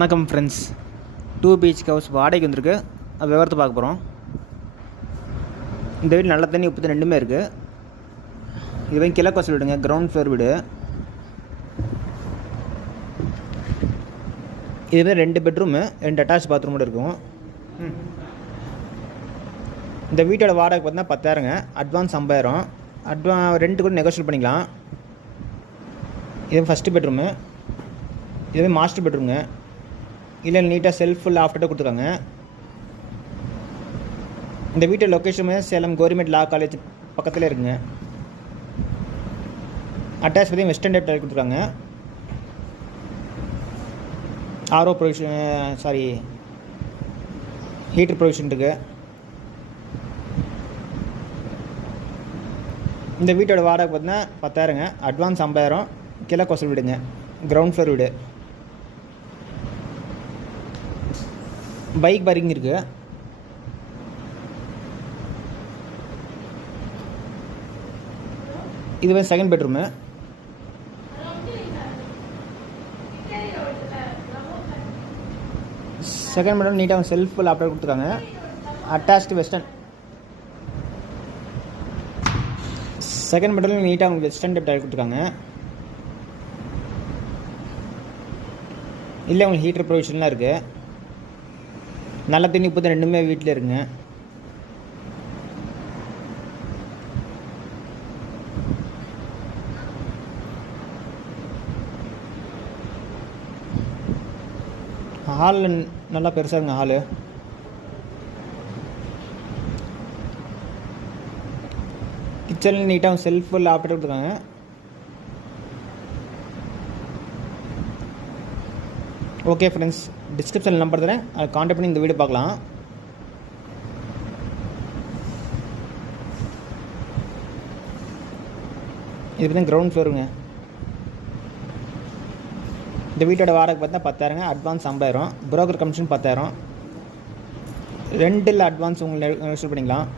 வணக்கம் friends. 2 BHK house வாடகைக்கு வந்திருக்கு. அது விவரத்தை பார்க்க போகிறோம். இந்த வீடு நல்ல தண்ணி உப்பு தண்ணி ரெண்டுமே இருக்குது. இதுவே கிழக்கு வாசல் வீடுங்க, கிரவுண்ட் ஃப்ளோர் வீடு. இதுவே 2 பெட்ரூமு 2 அட்டாச் பாத்ரூமோடு இருக்கும். இந்த வீட்டோட வாடகை பார்த்தீங்கன்னா 10,000ங்க. அட்வான்ஸ் 50,000. ரெண்ட்டு கூட நெகோஷியேட் பண்ணிக்கலாம். இது ஃபஸ்ட்டு பெட்ரூமு. இதுவே மாஸ்டர் பெட்ரூமுங்க. இல்லை நீட்டாக செல்ஃப் லாஃப்ட்டை கொடுத்துருக்காங்க. இந்த வீட்டு லொக்கேஷனுமே சேலம் கவர்மெண்ட் லா காலேஜ் பக்கத்தில் இருக்குங்க. அட்டாச் பற்றி வெஸ்டர்ன் டைப் டைல் கொடுத்துருக்காங்க. ஆர்ஓ ப்ரொவிஷன் ஹீட்டர் ப்ரொவிஷன் இருக்குது. இந்த வீட்டோட வாடகை பார்த்தீங்கன்னா 10,000ங்க. அட்வான்ஸ் 50,000. கிழக்கு வாசல் வீடுங்க, கிரவுண்ட் ஃப்ளோர் வீடு. பைக் பார்க்கிங் இருக்குது. இதுவே செகண்ட் பெட்ரூமு. செகண்ட் பெட்ரூம் நீட்டாக செல்ஃப் லேப்டாப் கொடுத்துருக்காங்க. Attached western. செகண்ட் பெட்ரூம் நீட்டாக உங்களுக்கு வெஸ்டர்ன் டைப் டைல் கொடுத்துருக்காங்க. இல்லை உங்களுக்கு ஹீட்டர் ப்ரொவிஷன்லாம் இருக்குது. நல்ல தண்ணி உப்பு தண்ணி ரெண்டுமே வீட்டில் இருக்குங்க. ஹால் நல்லா பெருசாக இருக்குங்க. ஹாலு கிச்சனில் நீட்டாக செல்ஃப் லேப்டாப் கொடுத்துருக்காங்க. ஓகே ஃப்ரெண்ட்ஸ், டிஸ்கிரிப்ஷனில் நம்பர் தரேன், அதை கான்டாக்ட் பண்ணி இந்த வீடியோ பார்க்கலாம். இது பார்த்தா கிரவுண்ட் ஃப்ளோருங்க. இந்த வீட்டோட வாடகை பார்த்தா 10,000ங்க. அட்வான்ஸ் 50,000. Broker commission 10,000. ரெண்டில் அட்வான்ஸ் உங்களுக்கு நெகோஷியேட் பண்ணிக்கலாம்.